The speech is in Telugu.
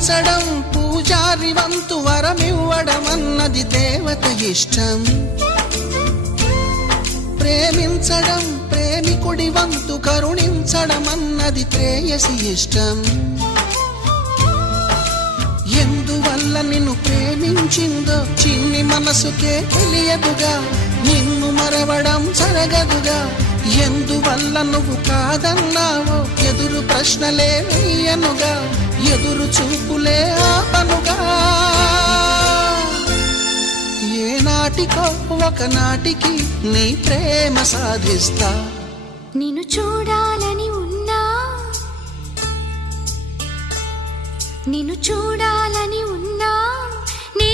పూజించడం పూజారి వంతు వరమివ్వడం అన్నది దేవత ఇష్టం. ప్రేమించడం ప్రేమికుడి వంతు కరుణించడం అన్నది ప్రేయసి ఇష్టం. ఎందువల్ల నిన్ను ప్రేమించిందో చిన్ని మనసుకే తెలియదుగా, నిన్ను మరవడం జరగదుగా. ఎందువల్ల నువ్వు కాదన్నావో ఎదురు ప్రశ్నలే వేయనుగా, ఎదురు చూపులే ఆపనుగా. ఏనాటికో ఒకనాటికి నీ ప్రేమ సాధిస్తా. నిన్ను చూడాలని ఉన్నా, నిన్ను చూడాలని ఉన్నా, నీ